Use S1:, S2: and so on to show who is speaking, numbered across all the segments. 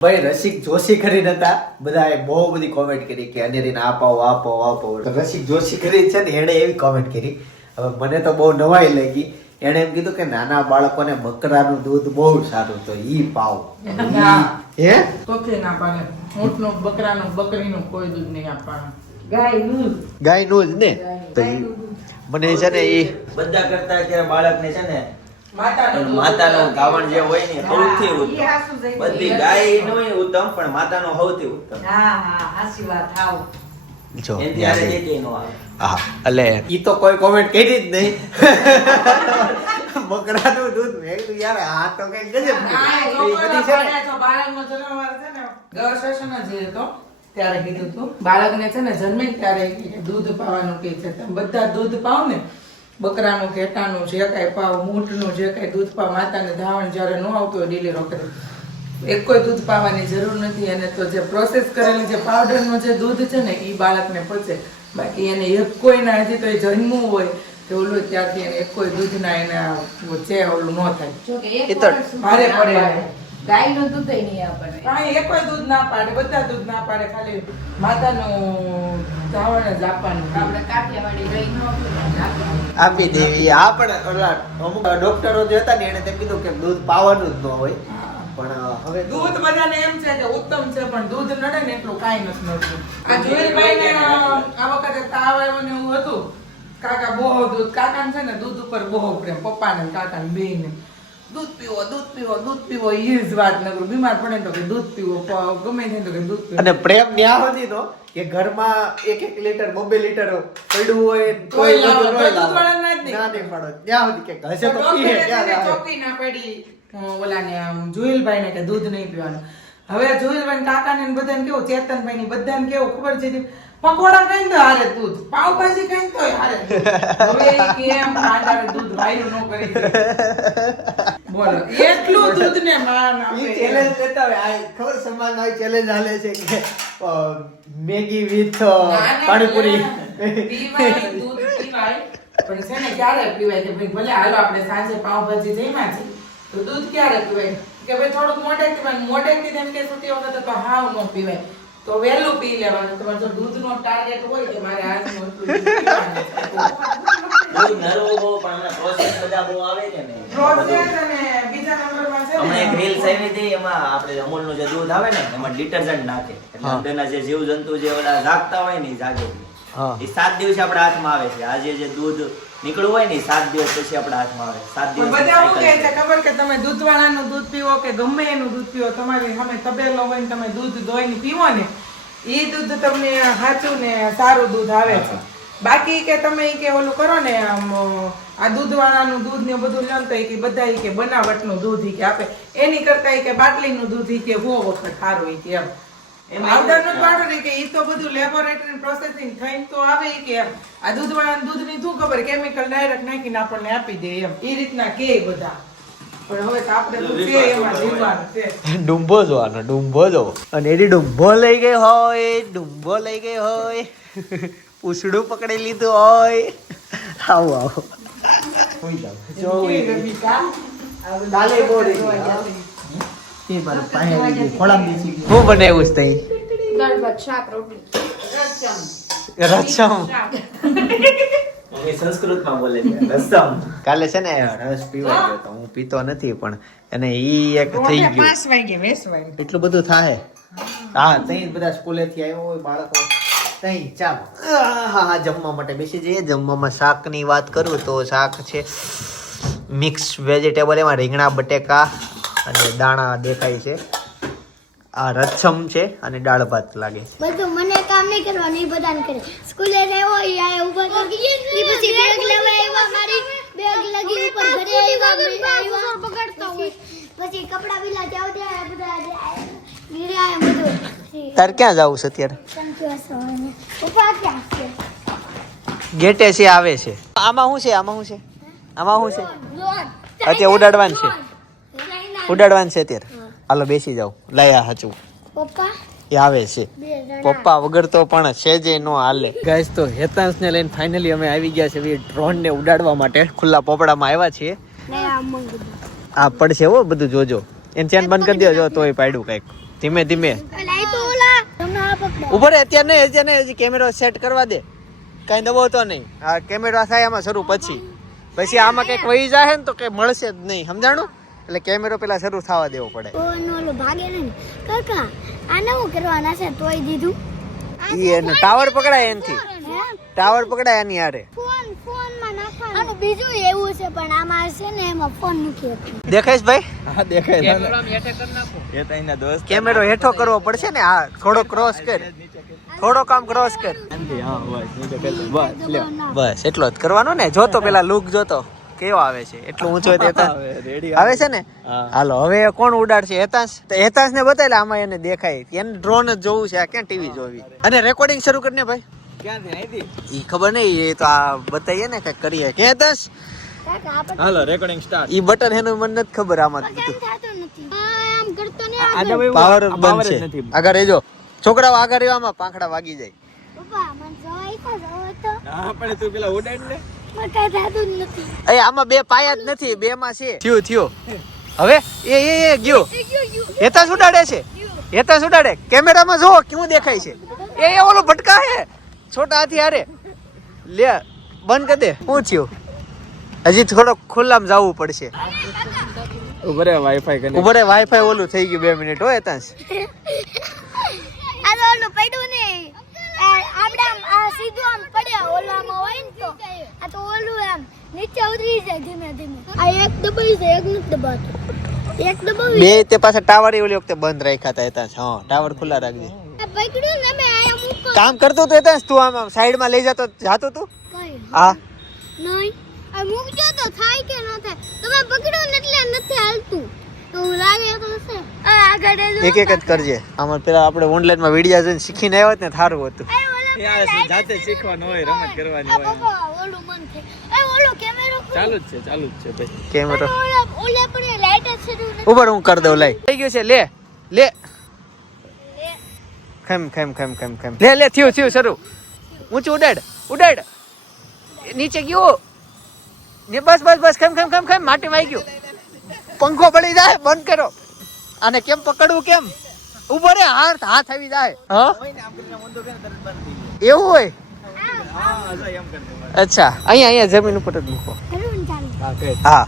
S1: ભાઈ રસિક જોશી કરીને હતા. બધાએ બહુ બધી કોમેન્ટ કરી કે અનેરીને આપો આપો આપો. તો રસિક જોશી કરી છે ને એણે એવી કોમેન્ટ કરી. હવે મને તો બહુ નવાઈ લાગી. એણે એમ કીધું કે નાના બાળકોને બકરાનું દૂધ બહુ સારું. તો ઈ પાવ. હે.
S2: તો કે ના પાડે. ઊંટનું બકરાનું બકરીનું કોઈ દૂધ નહીં આપવાનું. ગાય દૂધ.
S1: ગાયનું જ ને? તો મને છે ને એ
S3: બધા કરતા અત્યારે બાળકને છે ને
S2: માતાનું
S3: ગાવણ જે હોય ને સૌથી ઉત્તમ.
S2: હાસુ.
S3: બધી ગાયનું ઉત્તમ પણ માતાનો સૌથી ઉત્તમ.
S4: હા હા હાચી વાત આવો.
S1: જો
S3: એનથી હારે જે કંઈ નો આવે.
S1: હા એટલે ઈ તો કોઈ કોમેન્ટ કરી જ નહીં. બકરાનું દૂધ મેં કીધું યાર આ તો કઈ ગજબ બધી છે ને.
S2: છે હતો ત્યારે કીધું તું. બાળકને છે ને જન્મે ત્યારે દૂધ પાવાનું કે છે. તમે બધા દૂધ પાવ ને બકરાનું ઘેટાનું જે કાંઈ પાવ મૂઠનું જે કાંઈ દૂધ પાવ માતાને ધાવણ જ્યારે ન આવતું હોય ડીલી રોકડે એક કોઈ દૂધ પાવાની જરૂર નથી અને તો જે પ્રોસેસ કરેલી જે પાવડરનું જે દૂધ છે ને એ બાળકને પચે. બાકી એને એક કોઈના હજી તો એ જન્મવું હોય તો ઓલું ત્યારથી એને એક કોઈ દૂધના એના છે ઓલું ન થાય.
S4: કે
S2: ભારે પડે.
S4: ગાયનું દૂધ નહીં આપણને
S2: કાંઈ એક કોઈ દૂધ ના પાડે બધા દૂધ ના પાડે ખાલી માતાનું ધાવણ જ આપવાનું.
S4: આપણે કાઠિયાવાડી ગાય ન
S1: આપી દેવી. આપણે અમુક ડોક્ટરો જે હતા ને એને તે કીધું કે દૂધ પાવાનું જ ન હોય. પણ હવે
S2: દૂધ બધાને એમ છે કે ઉત્તમ છે, પણ દૂધ નડે ને એટલું કાઈ નથી નડતું. આ જુએલભાઈને આ વખતે તાવ આવ્યો ને એવું હતું. કાકા બહુ દૂધ, કાકાને છે ને દૂધ ઉપર બહુ પ્રેમ, પપ્પાને ને બેયને. દૂધ પીવો દૂધ પીવો દૂધ પીવો એ જ વાત નકરું બીમાર પડે ને તો કે દૂધ પીવો ગમે તે તો કે દૂધ પીવો.
S1: અને પ્રેમ ન્યા હતી તો કે ઘરમાં એક એક લીટર બબે લીટર પડ્યું હોય
S2: કોઈ લાવો,
S1: બધું લાવો.
S2: ના નહીં.
S1: પાડો. ત્યાં સુધી કે હશે તો પીએ
S2: છે
S1: ત્યાં
S2: ને ચોકી ના પડી ઓલાને આમ જુએલભાઈને કે દૂધ નહીં પીવાનું. હવે જુએલભાઈ કાકાને ને બધાને કેવું ચેતનભાઈ ની બધાને કેવું ખબર છે પકોડા કઈ તો હારે દૂધ. પાવભાજી કઈ તોય હારે. હવે કેમ કે એમ દૂધ? વાયુ નો કરી બોલો એટલું દૂધ ને માન આપે.
S1: ચેલેન્જ લેતા હોય. આ ખબર સમાન હોય ચેલેન્જ હાલે છે કે મેગી વિથ પાણીપુરી.
S2: પીવાય, દૂધ પીવાય. પણ છે ને ક્યારે પીવાય કે ભાઈ ભલે હાલો આપણે સાંજે પાવભાજી જઈમાં છે તો દૂધ ક્યારે પીવાય? કે ભાઈ થોડુંક મોઢે પીવાય મોઢેથી તેમ કે સુતી વખત તો હાવ ન પીવાય. તો વહેલું પી લેવાનું. તમારે જો દૂધનો ટાર્ગેટ હોય કે મારે આજ એટલું દૂધ પીવાનું છે.
S3: દૂધ નરવું બહુ પણ પ્રોસેસ બધા બહુ આવે છે ને
S2: Process અને બીજા નંબરમાં છે
S3: હમણાં એક રીલ્સ આવી હતી એમાં આપણે અમૂલનું જે દૂધ આવે ને એમાં ડિટર્જન્ટ નાખે. એટલે. અંદરના જે જીવજંતુ જે ઓલા જાગતા હોય ને જાગે. એ સાત દિવસે આપણા હાથમાં આવે છે. આજે જે દૂધ નીકળવું હોય ને સાત દિવસ પછી આપણા હાથમાં આવે. સાત દિવસ
S2: બધા શું કહે છે ખબર કે તમે દૂધવાળાનું દૂધ પીવો કે ગમે એનું દૂધ પીવો તમારી સામે તબેલો હોય ને તમે દૂધ ધોઈને પીવો ને એ દૂધ તમને સાચું ને સારું દૂધ આવે છે. બાકી કે તમે કે ઓલું કરો ને આમ આ દૂધવાળાનું દૂધ ને બધું લો તો કે બધા કે બનાવટનું દૂધ કે આપે. એની કરતા કે બાટલીનું દૂધ કે બહુ વખત સારું કે એમ. પાવડરનું જ પાવડર કે ઈ તો બધું લેબોરેટરી પ્રોસેસિંગ થઈને તો આવે કે એમ. આ દૂધ દૂધની શું ખબર? કેમિકલ ડાયરેક્ટ નાખીને આપણને આપી દે એમ. ઈ રીતના કે બધા. પણ હવે તો આપણે તો છે એમાં જીવવાનું છે.
S1: ડુંબો જોવાનો ડુંબો જો. અને એની ડુંબો લઈ ગઈ હોય ડુંબો લઈ ગઈ હોય. પૂછડું પકડી લીધું હોય. આવો
S2: કા?
S1: હા. એ મારું પાસે આવી ગયું, ખોળામાં બેસી ગયું. હું બનાવ્યું છે તઈ?
S4: શાક રોટલી
S1: રસમ
S3: મમ્મી સંસ્કૃતમાં બોલે છે રસમ
S1: કાલે છે ને રસ પીવા ગયો તો હું પીતો નથી પણ અને ઈ એક થઈ ગયું
S2: પાંચ વાગે વેસવાય
S1: એટલું બધું થાય હા તઈ બધા સ્કૂલેથી આવ્યો હોય બાળકો તઈ ચાલો હા હા જમવા માટે બેસી જઈએ જમવામાં શાકની વાત કરું તો શાક છે મિક્સ વેજીટેબલ એમાં રીંગણા બટેકા અને દાણા દેખાય છે. આ રચમ છે અને દાળ ભાત લાગે છે.
S5: બધું મને કામ નહીં કરવાનું એ બધાને કરે. સ્કૂલે રહેવો એ ઊભા તો ઈ પછી બેગ લેવા આવ્યા મારી બેગ લગી ઉપર ઘરે મેં આવ્યા. પકડતા હોય પછી કપડા બીલા જાવ ત્યાં બધા ગીરે આયા બધું.
S1: તાર ક્યાં જવું છે અત્યારે?
S5: ઉપા ક્યાં છે
S1: ગેટે છે આવે છે. આમાં શું છે આમાં શું છે? આમાં શું છે? અત્યારે ઉડાડવાનું છે. ઉડાડવાનું છે અત્યારે. હાલો બેસી જાઓ. લાયા હાચું
S5: પપ્પા?
S1: એ આવે છે. પપ્પા વગર તો પણ છે જે નો હાલે. ગાઈસ તો હેતાંશ ને લઈને ફાઇનલી અમે આવી ગયા છે ડ્રોન ને ઉડાડવા માટે. ખુલ્લા પોપડામાં આવ્યા છીએ.
S5: આ
S1: પડશે હો બધું જોજો. એને ચેન બંધ કરી દેજો તોય પાડ્યું કંઈક. ધીમે ધીમે.
S5: તો
S1: ઉપર અત્યારે નહીં અત્યારે હજી કેમેરો સેટ કરવા દે. કઈ દબાવતો નહીં. આ કેમેરો થાય આમાં શરૂ પછી. પછી આમાં કંઈક વહી જાય ને તો કઈ મળશે જ નહીં. સમજાણું? એટલે કેમેરો પેલા શરૂ થવા દેવો પડે.
S5: ઓનો ઓલો ભાગે ને. કાકા આને હું કરવાના છે? તોય દીધું.
S1: ઈ એનો ટાવર પકડાય એનથી. ટાવર પકડાય આની હારે.
S5: ફોન ફોનમાં નાખવાનું. અને બીજું એવું છે પણ આમાં છે ને એમાં ફોન મૂકી
S1: દેખાઈશ ભાઈ?
S3: હા દેખાય એ તો એના દોસ્ત
S1: કેમેરો હેઠો કરવો પડશે ને? આ થોડો ક્રોસ કર. થોડો કામ ક્રોસ કર.
S3: હા બસ
S1: એટલો જ કરવાનો ને? જોતો પેલા લુક જોતો કેવો આવે છે? એટલું ઊંચો આવે છે ને? હાલો હવે કોણ ઉડાડશે? હેતાંશ તો હેતાંશ ને બતાવે આમાં એને દેખાય. એને ડ્રોન જ જોવું છે આ ક્યાં ટીવી જોવી? અને રેકોર્ડિંગ શરૂ કરીને ભાઈ. ઈ ખબર નહીં એ તો આ બતાવીએ ને કઈ કરીએ. કે હેતાંશ?
S3: હાલો રેકોર્ડિંગ સ્ટાર્ટ
S1: ઈ બટન એનું મને નથી ખબર આમાં
S5: કેમ થતું નથી આ આમ કરતો ને
S1: પાવર બંધ છે. આગળ રહેજો છોકરાઓ આગળ રહેવામાં પાંખડા વાગી જાય.
S5: પપ્પા મને જવાય તો જવાય તો.
S3: હા પણ તું પેલા ઉડાડ ને.
S1: એ આમાં બે પાયા જ નથી બે માં છે. થયું થયું. હવે એ એ એ ગયો. શું ઉડાડે છે. હેતાંશ ઉડાડે કેમેરામાં જો કેવું દેખાય છે. એ એ ઓલો ભટકા હે. છોટા હાથી હારે. લે બંધ કરી દે. શું થયું? હજી થોડોક ખુલ્લામાં જવું પડશે.
S3: ઉભરે વાઈફાઈ
S1: ઉભરે વાઈફાઈ ઓલું થઈ ગયું બે મિનિટ. હોય તાંસ
S5: આ ઓલું પડ્યું સીધું આમ પડ્યા ઓલામાં હોય ને તો. આ તો ઓલું આમ નીચે ઉતરી જાય ધીમે ધીમે. આ એક દબાઈ છે એક નથી દબાતું. એક દબાવી
S1: બે તે પાછા ટાવર ઓલી વખતે બંધ રાખ્યા હતા એતા હા ટાવર ખુલ્લા રાખજે.
S5: પકડ્યું ને મેં આયા મૂકો.
S1: કામ કરતો તો એતા તું આમ આમ સાઈડમાં લઈ જતો જાતો તું? હા.
S5: નહીં. આ મૂકજો તો થાય કે ન થાય. તમે પકડો ને એટલે નથી હાલતું.
S1: એક એક જ કરજે. આમાં પેલા આપણે ઓનલાઈનમાં વિડીયા જોઈને શીખીને આવ્યા ને થારું હતું.
S5: એ ઓલા
S3: જાતે શીખવાનું હોય રમત કરવાની હોય.
S5: પપ્પા ઓલું મન થાય એ ઓલો કેમેરો
S3: ચાલુ જ છે ચાલુ જ છે ભાઈ.
S1: કેમેરો.
S5: ઓલા પણ લાઈટ છે
S1: ઉપર હું કરી દઉં લઈ થઈ ગયું છે લે લે. ખેમ ખેમ ખેમ ખેમ ખેમ. લે લે થયું થયું શરૂ. ઊંચું ઉડાડ ઉડાડ. નીચે ગયો. ને બસ બસ બસ ખેમ ખેમ ખેમ ખેમ માટીમાં આવી ગયું. પંખો પડી જાય બંધ કરો. આને કેમ પકડવું કેમ? ઊભો રે હાથ હાથ આવી જાય. હા? એવું હોય? અચ્છા અહીંયા અહીંયા જમીન ઉપર જ મૂકો.
S3: હા કે
S1: હા.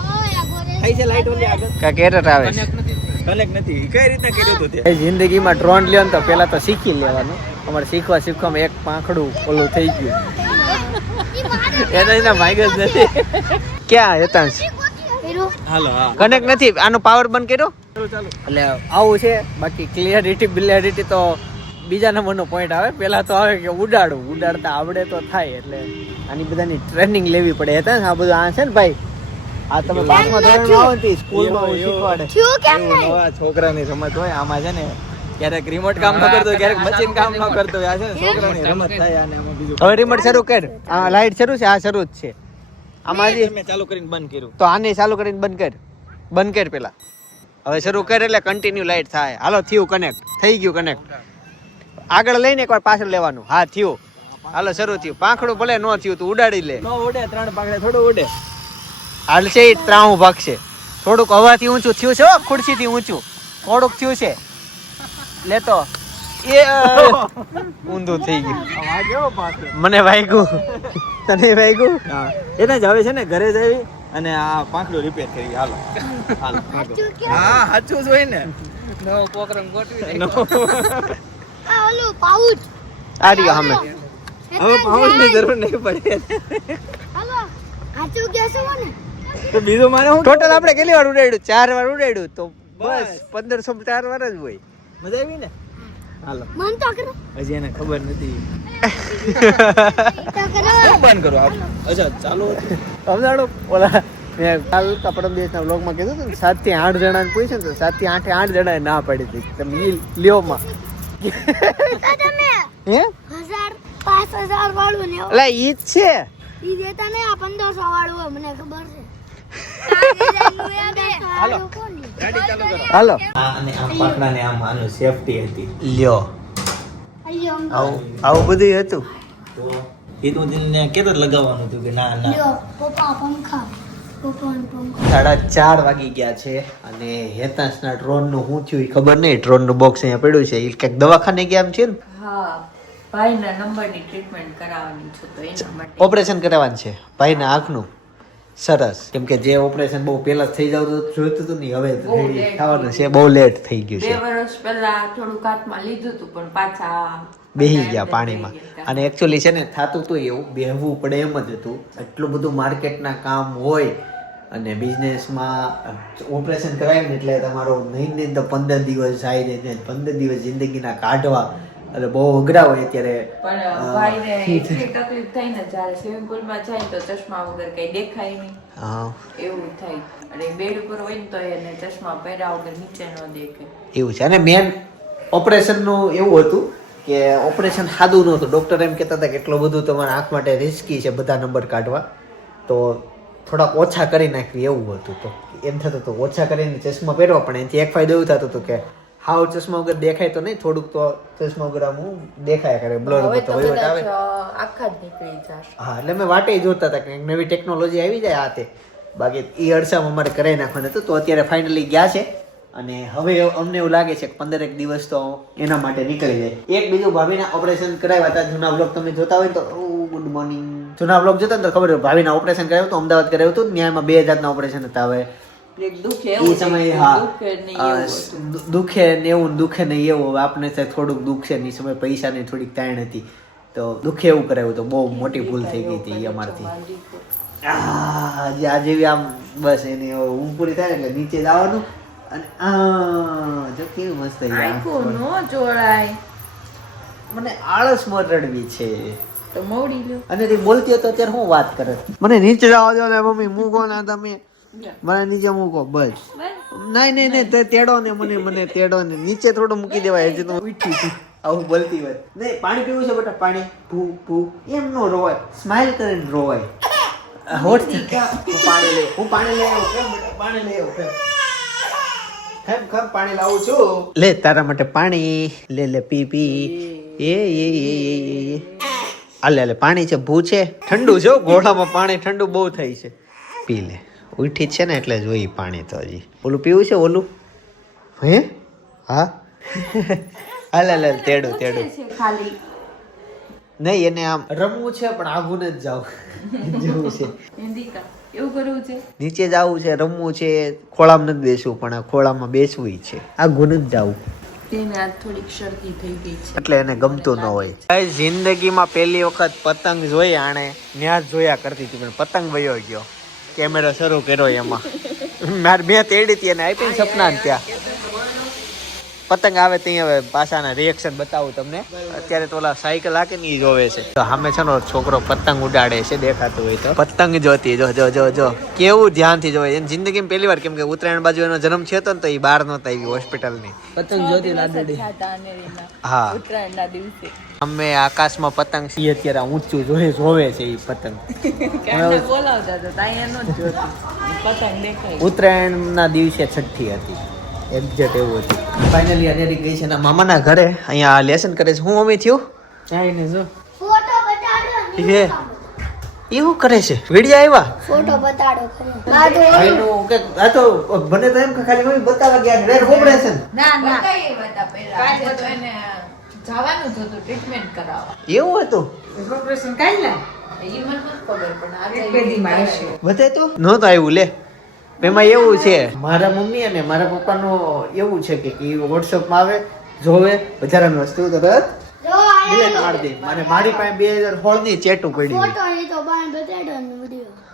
S5: ઓય આ ગોરે
S3: થઈ છે લાઈટ ઓલી આગળ?
S1: કાંઈક error આવે છે.
S3: નથી કઈ રીતના કર્યું હતું તે?
S1: એ જિંદગીમાં ડ્રોન લ્યો તો પેલા તો શીખી લેવાનું. અમારે શીખવા શીખવામાં એક પાંખડું ઓલું થઈ ગયું. એને એના ભાગ જ નથી. ક્યાં હેતાંશ
S3: હાલો હા.
S1: કનેક્ટ નથી. આનો પાવર બંધ કર્યો?
S3: ચાલો ચાલો.
S1: એટલે આવું છે. બાકી ક્લિયરિટી બિલિયરિટી તો બીજા નંબરનો પોઈન્ટ આવે. પેલા તો આવે કે ઉડાડું ઉડાડતા આવડે તો થાય એટલે આની બધાની ટ્રેનિંગ લેવી પડે. હેતાંશ આ બધું આ છે ને ભાઈ? આ તમે પાંચમા ધોરણમાં આવો ને સ્કૂલમાં શીખવાડે.
S5: થયું કેમ નહીં?
S3: નવા છોકરાની રમત હોય આમાં છે ને ક્યારેક રિમોટ કામ ન કરતો ક્યારેક મશીન કામ ન કરતો. આ છે ને છોકરાની રમત થાય અને આમાં બીજું
S1: હવે રિમોટ શરૂ કર. આ લાઈટ શરૂ છે આ શરૂ જ છે. આમાં
S3: મેં ચાલુ કરીને બંધ કર્યું.
S1: તો આને ચાલુ કરીને બંધ કર. બંધ કર પેલા. હવે શરૂ કર એટલે કન્ટિન્યુ લાઈટ થાય. હાલો થયું કનેક્ટ થઈ ગયું કનેક્ટ આગળ લઈને એકવાર પાછળ લેવાનું. હા થયું. હાલો શરૂ થયું. પાંખડું ભલે ન થયું તું ઉડાડી લે.
S3: નો ઉડે ત્રણ પાંખડે થોડું ઉડે.
S1: હાલશે એ ત્રાણું ભાગશે. થોડુંક હવાથી ઊંચું થયું છે હો ખુરશીથી ઊંચું. થોડુંક થયું છે. લેતો એ ઊંધું થઈ ગયું. મને વાગ્યું તને વાગ્યું
S3: હા. એને જ હવે છે ને ઘરે જવી અને આ પાંખડું રિપેર કરી. હાલો. હાલો. હા સાચું જ હોય ને.
S5: આ ઓલું પાઉચ.
S1: આ રહ્યો સામે
S3: હવે પાઉચની જરૂર નહીં પડે.
S5: હાલો સાચું કહેશો ને
S3: તો બીજું મારે હું
S1: ટોટલ આપણે કેટલી વાર ઉડાડ્યું? ચાર વાર ઉડાડ્યું તો બસ. પંદરસો ચાર વાર જ હોય.
S3: મજા આવી ને? હાલો.
S5: મન તો કરો.
S3: હજી એને ખબર નથી.
S5: તો કરો.
S3: હું બંધ કરું આપ? અચ્છા ચાલુ. હતું.
S1: ઓલા મેં કાલ કા પરમ દિવસના વ્લોગમાં કીધું હતું ને સાતથી આઠ જણાને પૂછ્યું ને તો સાતથી આઠે આઠ જણાએ ના પાડી હતી તમે
S5: તમે
S1: હે?
S5: પાંચ હજાર વાળું ને
S1: એટલે ઈ જ છે.
S5: ઈ દેતા ને આ પંદરસો વાળું હોય મને ખબર છે.
S3: હાલો. ગાડી ચાલુ કરો.
S1: હાલો.
S3: અને આમ પાંખડાને આમ આનું સેફટી હતી.
S1: લ્યો. આવું આવું બધું હતું.
S3: તો એ તો તને લગાવવાનું હતું કે ના ના?
S5: પપ્પા પંખો.
S1: સાડા ચાર વાગી ગયા છે અને હેતાંશના ડ્રોનનું શું થયું એ ખબર નહીં. ડ્રોનનું બોક્સ અહીંયા પડ્યું છે. એ કંઈક દવાખાને ગયા એમ છે ને?
S4: હા ભાઈના નંબરની ટ્રીટમેન્ટ કરાવવાની છે તો એના માટે.
S1: ઓપરેશન કરાવવાનું છે? ભાઈના આંખનું સરસ. કેમ કે જે ઓપરેશન બહુ પહેલા થઈ જવું તો જોઈતું હતું ને હવે થવાનું છે. બહુ લેટ થઈ ગયું
S4: બે
S1: છે.
S4: વર્ષ પહેલા થોડુંક હાથમાં લીધું હતું પણ પાછા
S1: બેહી ગયા પાણીમાં. અને એકચ્યુઅલી છે ને થતું હતું એવું બેહવું પડે એમ જ હતું. એટલું બધું માર્કેટના કામ હોય અને બિઝનેસમાં ઓપરેશન કરાય ને એટલે તમારો નહીં નહીં તો પંદર દિવસ જાય ને પંદર દિવસ જિંદગીના કાઢવા એટલે બહુ અઘરા હોય અત્યારે
S4: પણ ભાઈને એટલી તકલીફ થઈ ને જ્યારે સ્વિમિંગ પુલમાં જાય તો ચશ્મા વગર કઈ દેખાય નહીં.
S1: હા.
S4: એવું થાય. અને બેડ ઉપર હોય ને તો એને ચશ્મા પહેર્યા વગર નીચે ન દેખે
S1: એવું છે. અને મેન ઓપરેશનનું એવું હતું કે ઓપરેશન સાદું નહોતું ડૉક્ટર એમ કહેતા હતા કે એટલું બધું તમારા આંખ માટે રિસ્કી છે બધા નંબર કાઢવા. તો થોડાક ઓછા કરી નાખવી એવું હતું તો. એમ થતું હતું. ઓછા કરીને ચશ્મા પહેરવા પણ એનાથી એક ફાયદો એવું થતો હતો કે હાવ ચશ્મા વગર દેખાય તો નહીં થોડુંક તો ચશ્મા વગર આમ હું દેખાય કરે બ્લર તો
S4: તો
S1: વહીવટ આવે.
S4: આખા જ નીકળી જશે.
S1: હા એટલે મેં વાટે જોતા હતા કે નવી ટેકનોલોજી આવી જાય આ તે. બાકી એ અરસામાં અમારે કરાવી નાખવાનું હતું તો અત્યારે ફાઇનલી ગયા છે. અને હવે અમને એવું લાગે છે કે પંદર એક દિવસ તો એના માટે નીકળી જાય. એક બીજું ભાભીના ઓપરેશન કરાવ્યા હતા જૂના બ્લોગ તમે જોતા હોય તો ગુડ મોર્નિંગ જૂના બ્લોગ જોતા તો ખબર ભાભીના ઓપરેશન કરાવ્યું હતું અમદાવાદ કરાવ્યું હતું ન્યાયમાં બે જાતના ઓપરેશન હતા હવે.
S4: દુઃખ ને એવું દુખે
S1: દુ- દુઃખે ને એવું આપણે થોડુંક દુઃખ છે ને એ સમય પૈસાની થોડીક તાણ હતી. તો દુઃખે એવું કરાવ્યું તો બહુ મોટી ભૂલ થઈ ગઈ હતી અમારથી. આજે આમ બસ એની ઊંઘ પૂરી થાય એટલે નીચે જવાનું અને આ જો કેવું મસ્ત છે
S4: નો જોડાય.
S1: મને આળસ મરડવી છે.
S4: તો મોડી લ્યો.
S1: અને તે બોલતી હતો ત્યારે હું વાત કરે? મને નીચે જવા દો ને મમ્મી મૂકો ના તમે. મને નીચે મૂકો બસ. નહીં નહીં નહીં તે તેડો ને મને મને તેડો ને. નીચે થોડું મૂકી દેવાય હજી તો ઉઠી છું. આવું બોલતી હોય. નહીં પાણી પીવું છે બેટા પાણી. ભૂ ભૂ એમ નો રોવાય. સ્માઇલ કરીને રોવાય. હોઠ હું પાણી લે હું પાણી લઈ આવું. પાણી લઈ આવું કેમ કેમ પાણી લાવું છું. લે તારા માટે પાણી. લે લે પી પી. એ એ એ એ અલે આલે આલે પાણી છે ભૂ છે. ઠંડુ છે ગોળામાં ઘોડામાં પાણી ઠંડુ બહુ થાય છે. પી લે. ઉઠી જ છે ને એટલે જોઈ પાણી તો હજી. ઓલું પીવું છે ઓલું? હે? હા? અલે હાલે તેડું તેડું.
S4: ખાલી.
S1: નહીં એને આમ રમવું છે પણ આઘું જ જાવ જેવું છે.
S4: એવું કરવું છે?
S1: નીચે જવું છે રમવું છે ખોળામાં નથી બેસવું પણ આ ખોળામાં બેસવું છે. આઘું જ જવું
S4: તેને આજ થોડીક શરદી થઈ ગઈ છે.
S1: એટલે એને ગમતું ન હોય. જિંદગીમાં પહેલી વખત પતંગ જોઈ આણે ન્યા જ જોયા કરતી હતી પણ પતંગ વયો ગયો. કેમેરો શરૂ કર્યો એમાં. મારે મેં તેડી હતી એને આપી સપના ત્યાં પતંગ આવે ત્યાં હવે પાછાના રિએક્શન બતાવું તમને. અત્યારે તો ઓલા સાયકલ આકે ને જોવે છે. તો સામે છે ને છોકરો પતંગ ઉડાડે છે દેખાતું હોય તો. પતંગ જોતી જો જો જો જો. કેવું ધ્યાનથી જોવે એની જિંદગીમાં પહેલી વાર કેમ કે ઉત્તરાયણ બાજુ એનો જન્મ થયો હતો ને તો એ બહાર નહોતા આવી હોસ્પિટલની.
S3: પતંગ જોતી લાડડી.
S1: હા.
S4: ઉત્તરાયણના દિવસે.
S1: અમે આકાશમાં પતંગ છીએ અત્યારે ઊંચું જોઈ જોવે છે એ પતંગ.
S4: બોલાવતા હતા દેખાય.
S1: ઉત્તરાયણના દિવસે છઠ્ઠી હતી. એક્ઝેક્ટ એવું હતું. ફાઇનલી અનેરી ગઈ છે એના મામાના ઘરે અહીંયા લેસન કરે છે. હું મમ્મી થયું?
S3: આઈને જો.
S5: ફોટો બતાડો ને
S1: એ એવું કરે છે. વિડિયા આવ્યા
S5: ફોટો બતાડો ખરો. આ જો.
S1: કે આ તો બને તો એમ કે ખાલી મમ્મી બતાવવા ગયા રેડ ઓપરેશન
S4: ના. ના કઈ બતા પહેલા. આજે તો એને જવાનું જ હતું ટ્રીટમેન્ટ કરાવવા.
S1: એવું હતું?
S2: ઓપરેશન કાઈ લે
S4: એ મને ખબર પણ
S2: આવશે
S1: વધે તો? નહોતું આવ્યું લે. એમાં એવું છે. મારા મમ્મી અને મારા પપ્પાનું એવું છે કે એ વોટ્સઅપમાં આવે જોવે બજારની વસ્તુ તરત
S5: જો આ
S1: ડિલેટ મારી દે. મને મારી પાસે બે હજાર સોળની ચેટું પડી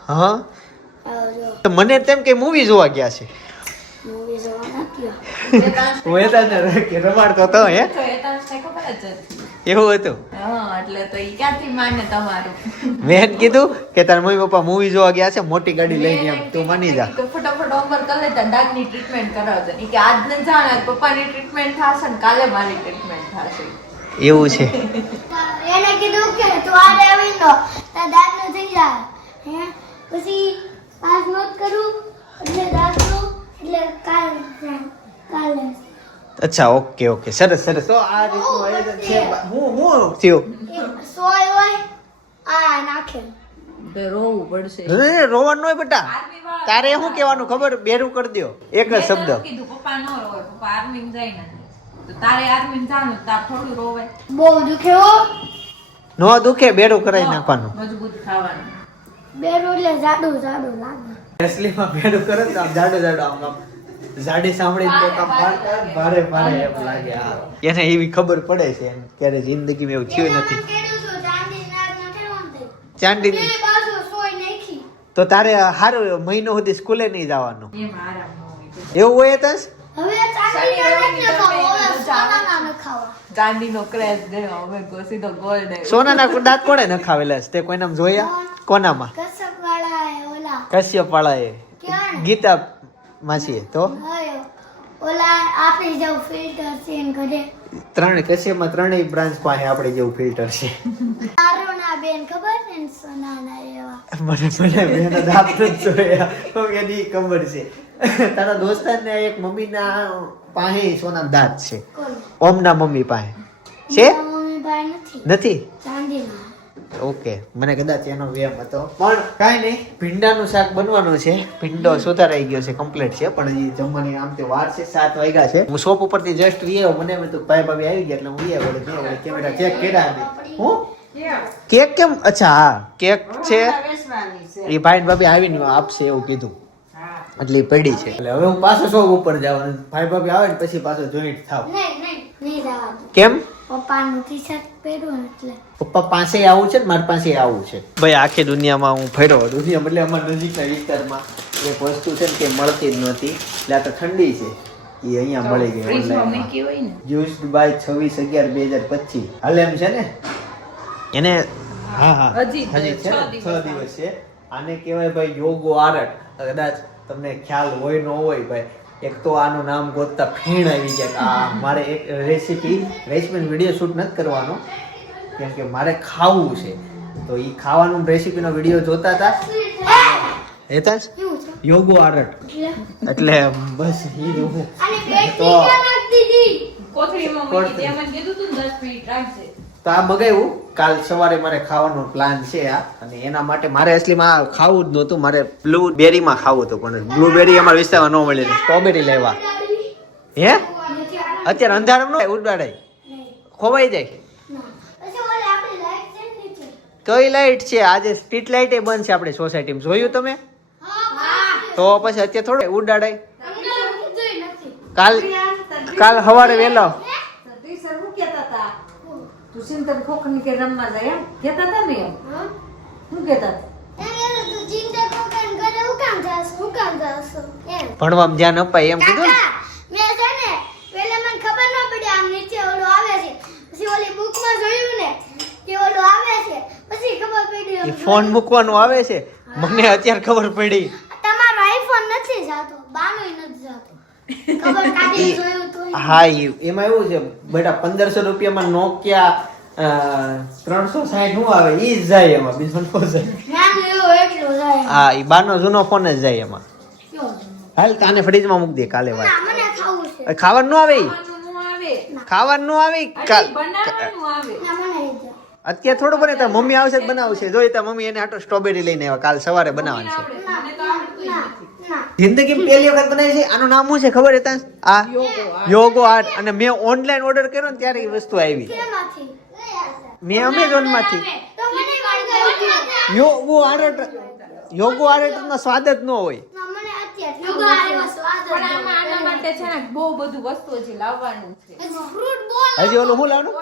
S1: હા? મને તેમ કે મૂવી જોવા ગયા છે.
S5: મૂવી જોવા નથી
S1: હું હતા રમાડતો હતો હે.
S4: તો
S1: એવું હતું?
S4: હા એટલે તો ઈ ક્યાંથી માને તમારું?
S1: મેં કીધું કે તાર મમ્મી પપ્પા મૂવી જોવા ગયા છે મોટી ગાડી લઈને એમ તું માની જા.
S4: તો ફટાફટ ઓમર કરે લેતા ડાગની ટ્રીટમેન્ટ કરાવજો. ઈ કે આજ ને જાણે પપ્પાની ટ્રીટમેન્ટ થશે ને કાલે મારી ટ્રીટમેન્ટ થશે.
S1: એવું છે.
S5: એને કીધું કે તું આ લેવી લો તાર દાંત નો થઈ જાય. પછી પાસ નોટ કરું એટલે દાંત એટલે કાલ કાલે.
S1: અચ્છા ઓકે ઓકે. સરસ સરસ. તો આ રીતનું આયોજન છે. હું હું થયું?
S5: સોય હોય આ નાખે.
S4: રોવું પડશે.
S1: રોવાનું હોય બેટા. તારે શું કહેવાનું? ખબર? બેરું કરી દ્યો. એક જ શબ્દ.
S4: કીધું પપ્પા ન રોવે. પપ્પા આર્મી જાય નથી. તો તારે આર્મી જાણું તાર થોડું રોવાય
S5: બહુ દુખે હો.
S1: નો દુખે બેરું કરાવી નાખવાનું.
S4: મજબૂત ખાવાનું.
S5: બે રોટલે જાડું જાડું લાગે.
S1: એસલીમાં બેરું કરે તો આમ જાડો જાડો આમ આમ. જાડી સાંભળીને તો કામ ભારે ભારે એમ લાગે હા. એને એવી ખબર પડે છે એમ ક્યારે જિંદગીમાં એવું થયું નથી. ચાંદી તો તારે સારું મહિનો સુધી સ્કૂલે નહીં જવાનું? એવું હોય તસ?
S5: સોનાના
S1: દાંત કોણે ન ખાવેલા છે? તે કોઈનામાં જોયા? કોનામાં?
S5: કસક વાળા ઓલા
S1: કશ્યપ ગીતા માસીએ તો?
S5: હયો. ઓલા આપણી જેવું ફિલ્ટર છે ને ઘરે.
S1: ત્રણ ત્રણેય બ્રાન્ચ પાસે આપણે જેવું ફિલ્ટર છે.
S5: બેન ખબર છે ને સોનાના એવા?
S1: મને મને મેં દાંત જોયા તો એની ખબર છે. તારા દોસ્તારને એક મમ્મીના પાસે સોના દાંત છે. ઓમના મમ્મી પાસે. છે?
S5: મમ્મી પાસે નથી.
S1: નથી?
S5: ચાંદીના.
S1: ઓકે. મને કદાચ એનો વ્યાયામ હતો. પણ કાંઈ નહીં ભીંડાનું શાક બનવાનું છે. ભીંડો સુધારાઈ ગયો છે કમ્પ્લીટ છે. પણ હજી જમવાની આમ તો વાર છે સાત વાગ્યા છે. હું શોપ ઉપરથી જસ્ટ વી આવ્યો મને હતું ભાઈ ભાભી આવી ગયા એટલે હું વી આવ્યો કેમેરા ચેક કર્યા હું? કેક કેમ? અચ્છા હા. કેક છે? એ ભાઈ ભાભી આવીને આપશે એવું કીધું.
S2: હા.
S1: એટલે પડી છે. એટલે હવે હું પાછો શોપ ઉપર જવાનું. ભાઈ ભાભી આવે ને પછી પાછો જોઈન્ટ થાવ. કેમ?
S5: પપ્પાનું ટી પહેર્યું એટલે.
S1: પપ્પા પાસે આવું છે ને મારી પાસે આવું છે. ભાઈ આખી દુનિયામાં હું ફેરો દુનિયા એટલે અમારા નજીકના વિસ્તારમાં એક વસ્તુ છે ને કે મળતી જ નહોતી એટલે આ તો ઠંડી છે. એ અહીંયા મળી ગઈ જ્યુસ બાય છવ્વીસ અગિયાર બે હજાર પચીસ. હાલે એમ છે ને? એને હા હા.
S4: હજી
S1: હજી છે.
S4: છ દિવસ
S1: છે. આને કહેવાય ભાઈ યોગો આરટ. કદાચ તમને ખ્યાલ હોય ન હોય ભાઈ. એક તો આનું નામ ગોતતા ફીણ આવી જાય આ મારે એક રેસીપી રેસીપીનો વીડિયો શૂટ નથી કરવાનો કેમ કે મારે ખાવું છે. તો એ ખાવાનું રેસીપીનો વીડિયો જોતા હતા.
S5: હેતા
S1: યોગો આરટ.
S5: એટલે?
S1: બસ ઈ જ હું તો
S5: ક્યાં નાખી દીધી.
S4: કોથળીમાં મૂકી દે. એમ કીધું તું ને દસ મિનિટ રાખજે.
S1: તો આ મગાવ્યું કાલ સવારે મારે ખાવાનો પ્લાન છે આ. અને એના માટે મારે આ ખાવું જ નહોતું. મારે બ્લુ બેરીમાં ખાવું હતું, પણ બ્લુબેરી અમારા વિસ્તારમાં ન મળે સ્ટ્રોબેરી લેવા હે? અત્યારે અંધારામ ન ઉડાડાય ખોવાઈ જાય. કઈ લાઈટ છે? આજે સ્ટ્રીટ લાઈટ બંધ છે આપણે સોસાયટીમાં જોયું તમે? તો પછી અત્યારે થોડું ઉડાડાય કાલ કાલ સવારે વહેલો
S2: ટીચર શું કહેતા હતા તું સિંતર ખોખની કે રમવા જાય એમ? કહેતા હતા ને એમ? શું કહેતા હતા?
S5: એમ કીધું તું ચિંતા કોકન ઘરે હું કામ જાસ હું કામ
S1: ભણવામાં ધ્યાન અપાય એમ કીધું
S5: મેં છે ને પહેલા મને ખબર ન પડી આમ નીચે ઓલું આવે છે. પછી ઓલી બુકમાં જોયું ને કે ઓલું આવે છે. પછી ખબર પડી
S1: ફોન મૂકવાનું આવે છે? મને અત્યારે ખબર પડી.
S5: તમારો આઈફોન નથી જાતો. બાનો નથી જાતો. ખબર કાઢી જોયું તો
S1: હા એમાં એવું છે બેટા પંદરસો રૂપિયામાં નોકિયા ત્રણસો સાઠ શું આવે એ જ જાય એમાં બીજું નો જાય. હા એ બારનો જૂનો ફોન જ જાય એમાં. હાલ તાને ફ્રીજમાં મૂકી દે કાલે વાત.
S5: ના મને ખાવું છે.
S1: હવે ખાવાનું ન આવે ઈ.
S4: ખાવાનું ન આવે.
S1: ખાવાનું ન આવે ઈ.
S4: આટલી
S1: કાલ અત્યારે થોડું બને તાર મમ્મી આવશે જ બનાવશે. જોઈએ તાર મમ્મી એને આટો સ્ટ્રોબેરી લઈને આવ્યા કાલ સવારે બનાવવાનું છે. જિંદગીમાં પહેલી વખત બનાવી છે. આનું નામ શું છે ખબર હતા આ યોગો આર્ટ. અને મેં ઓનલાઈન ઓર્ડર કર્યો ને ત્યારે એ વસ્તુ આવી. મેં અમેઝોનમાંથી.
S5: તો મને પણ
S1: યોગો આર્ટ યોગો આર્ટ નો સ્વાદ જ ન હોય.
S4: હજી લાવવાનું છે.
S5: ફ્રૂટ બોલ
S1: હજી ઓલું શું લાવવાનું?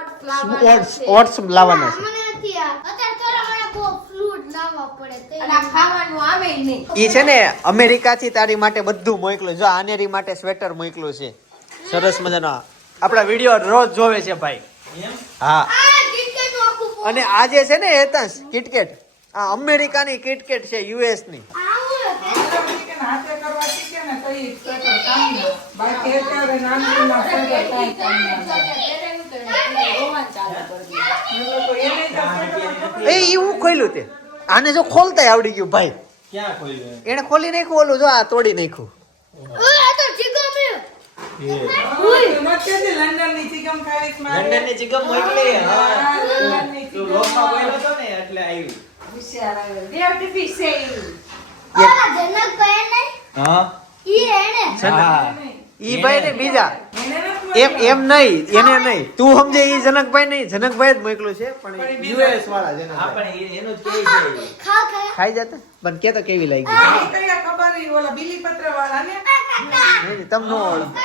S4: ઓટ્સ
S1: ઓટ્સ લાવવાના છે.
S5: મને નથી આ અત્યારે થોડા મને બહુ ફ્રૂટ લાવવા પડે તે
S4: અને આ ખાવાનું આવે ય નહીં.
S1: ઈ છે ને અમેરિકા થી તારી માટે બધું મોકલું જો આનેરી માટે સ્વેટર મોકલું છે. સરસ મજાનો આપણા વીડિયો રોજ જોવે છે ભાઈ. હા.
S5: આ કિટકેટનું આખું બોલ
S1: અને આજે છે ને હેતાંશ કિટકેટ આ અમેરિકાની કિટકેટ છે
S2: યુએસની. હાથે કરવા શીખે ને તો એ સ્વેટર કામના બાકી અત્યારે નાનપણમાં સ્વેટર કાંઈ કામના
S4: પહેરેલું તો એને ચાલુ કરી દીધું.
S2: તો એને તો સ્વેટર
S1: એ ઈ હું ખોલ્યું તે આને જો ખોલતા આવડી ગયું ભાઈ
S3: ક્યાં ખોલ્યું
S1: એને ખોલી નાખ્યું ઓલું જો આ તોડી નાખ્યું
S5: લંડનની તો ચીકો
S2: લંડનની ચિકન
S1: મોકલી
S2: હા,
S3: હતો ને એટલે આવ્યું
S5: હોશિયાર આવ્યો નહીં
S3: હા
S5: ઈ એને
S3: હા
S1: ઈ ભાઈ ને? બીજા. એમ એમ નહીં એને નહીં. તું સમજે ઈ જનકભાઈ નહીં. જનકભાઈ જ મોકલું છે
S2: પણ
S1: યુએસ વાળા જનકભાઈ.
S3: જ
S1: ખાઈ જતા? પણ કે તો કેવી લાગી?
S2: ખબર ઈ ઓલા બીલીપત્ર વાળા ને?
S1: ન ઓળખ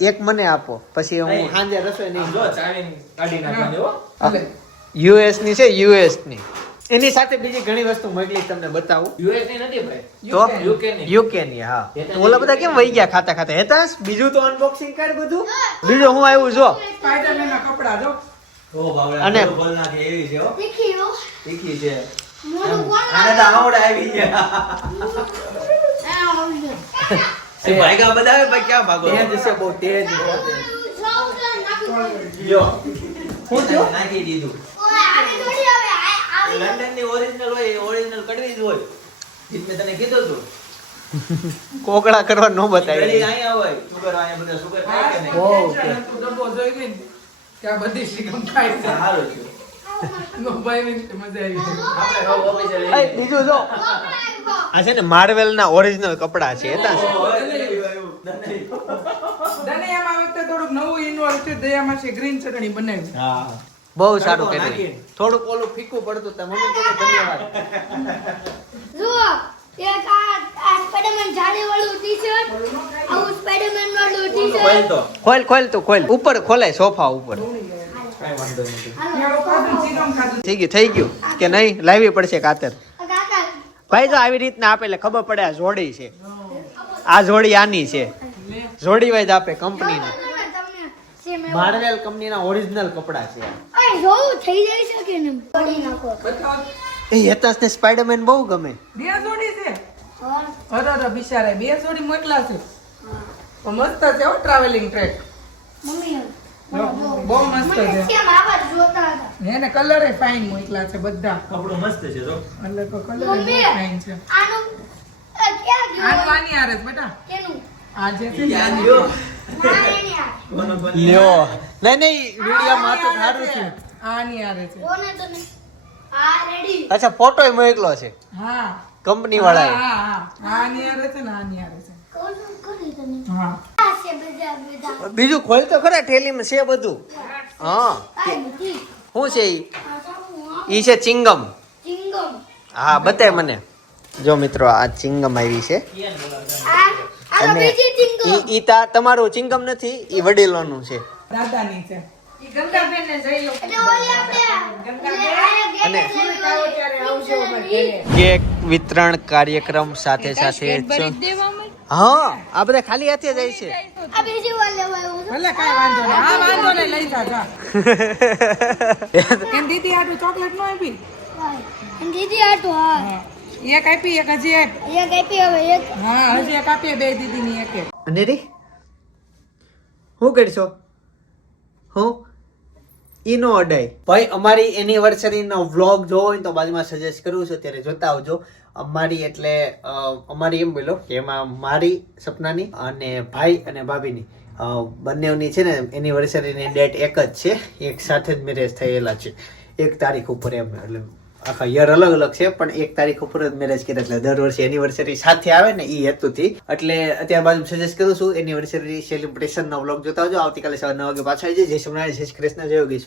S1: એક મને આપો. પછી હું. સાંજે રસોઈ નહીં.
S3: જો ચાવીને કાઢી નાખવાની
S1: યુએસની છે યુએસની. એની સાથે બીજી ઘણી વસ્તુ મોકલી તમને બતાવું.
S3: યુએસ નથી ભાઈ.
S1: તો?
S2: યુકેની
S3: UK ની.
S1: યુકે ની હા ઓલા બધા કેમ વહી ગયા ખાતા ખાતા? હેતાસ બીજું તો અનબોક્સિંગ કર બધું? બીજું હું આવ્યું જો.
S2: સ્પાઈડરમેન ના કપડા જો.
S3: ઓ બાબરા
S1: અને-
S3: બોલ નાખે એવી છે હો.
S5: તીખી
S3: છે. આને તો આવડે આવી ગયા.
S5: આ આવડે.
S3: એ ભાગ્યા બધા આવે ભાઈ ક્યાં ભાગો?
S1: તેજ છે બહુ તેજ
S5: બહુ તેજ
S3: જો.
S1: હું જો
S3: નાખી દીધું
S5: ઓય આવી થોડી હવે આ-
S3: લંડન ઓરિજિનલ હોય ઓરિજિનલ કડવી જ હોય. મેં તને કીધું હતું.
S1: કોકડા કરવા ન
S3: ઘડી
S1: બતાવી
S3: અહીંયા હોય સુગર અહીંયા બધા સુગર ખાય કે નહીં?
S1: ઓહ.
S2: ડબ્બો જોઈ ગઈ ને બધી શીખમ ખાય છે.
S3: સારું
S1: છે માર્વેલ ના ઓરિજિનલ કપડા છે
S2: દનિયામાં વખતે થોડુંક નવું ઇન્વોલ્વ છે દયામાં છે ગ્રીન ચટણી બનાવી.
S3: હા.
S1: બહુ સારું કર્યું થોડુંક ઓલું ફીકું પડતું તા મમ્મી કહે ધન્યવાદ.
S5: જુઓ એક આ આ સ્પાઈડરમેન જાડી વાળું ટી-શર્ટ આવું સ્પાઈડરમેન વાળું
S3: ખોલ
S5: ટી-શર્ટ
S3: તો.
S1: ખોલ ખોલ તું ખોલ. ઉપર ખોલાય સોફા ઉપર. થઈ ગયું થઈ ગયું. કે નહીં? લાવવી પડશે કાતર. ભાઈ જો આવી રીતના આપે એટલે ખબર પડે આ જોડી છે. આ જોડી આની છે. જોડી વાઇઝ આપે કંપનીના. માર્વેલ કંપનીના ઓરિજિનલ કપડા છે આ.
S5: થઈ જાય છે કે નહીં? પડી નાખો.
S1: એ હેતાસ ને સ્પાઈડરમેન બહુ ગમે.
S2: બે જોડી છે?
S5: હા.
S2: અરે બિચારા બે જોડી મોકલા છે. મસ્ત છે હો ટ્રાવેલિંગ ટ્રેક
S5: મમ્મી
S2: બહુ મસ્ત
S5: મને
S2: છે.
S5: આવા જોતા હતા.
S2: એને કલર એ ફાઇન મોકલા છે બધા.
S3: કપડો મસ્ત છે જો.
S2: એટલે તો કલર. ફાઇન છે.
S5: આનું ક્યાં ગયું?
S2: આનું આની આરે બેટા.
S5: કેનું?
S2: ને
S3: લ્યો.
S1: નહીં નહીં વિડીયોમાં તો સારું છે.
S2: આની આરે છે.
S5: કોને તો નહીં હા રેડી
S1: અચ્છા ફોટો મોકલો છે.
S2: હા.
S1: કંપની
S2: હા હા હા. આની આરે છે ને આની આરે છે.
S5: કોણ કરી તને
S2: હા.
S5: આ છે બધા બધા.
S1: બીજું ખોલ તો ખરા ઠેલીમાં છે બધું. હા. શું છે ઈ? ઈ છે ચિંગમ.
S5: ચિંગમ.
S1: હા બતાય મને. જો મિત્રો આ ચિંગમ આવી છે. અને
S5: બીજી
S1: ઈ તા તમારું ચિંગમ નથી ઈ વડીલોનું છે.
S2: દાદાની છે.
S1: કેક વિતરણ કાર્યક્રમ સાથે સાથે હા આ બધા ખાલી હાથે જાય છે.
S2: દીદી આટલું ચોકલેટ નો આપી?
S5: દીદી આટો હા.
S2: હા. એક આપી એક હજી એક
S5: એક આપી હવે એક.
S2: હા હજી એક આપીએ બે દીદી ની એક. એક
S1: અને રે શું કરશો? હું? ઈ નો અડાય ભાઈ અમારી એનિવર્સરીનો વ્લોગ જોવો હોય તો બાજુમાં સજેસ્ટ કરું છું ત્યારે જોતા આવજો. અમારી એટલે અમારી એમ બોલો કે એમાં મારી સપનાની અને ભાઈ અને ભાભીની. બંનેની છે ને એનિવર્સરીની ડેટ એક જ છે. એક સાથે જ મેરેજ થયેલા છે. એક તારીખ ઉપર એમ એટલે આખા યર અલગ અલગ છે, પણ એક તારીખ ઉપર જ મેરેજ કર્યા એટલે દર વર્ષે એનિવર્સરી સાથે આવે ને એ હેતુથી. એટલે અત્યાર બાજુ સજેસ્ટ કરું છું એનિવર્સરી સેલિબ્રેશન નો વ્લોગ જોતા આવજો. આવતીકાલે સવારે નવ વાગે પાછા આવી જય શ્રી કૃષ્ણ, જય યોગેશ્વર.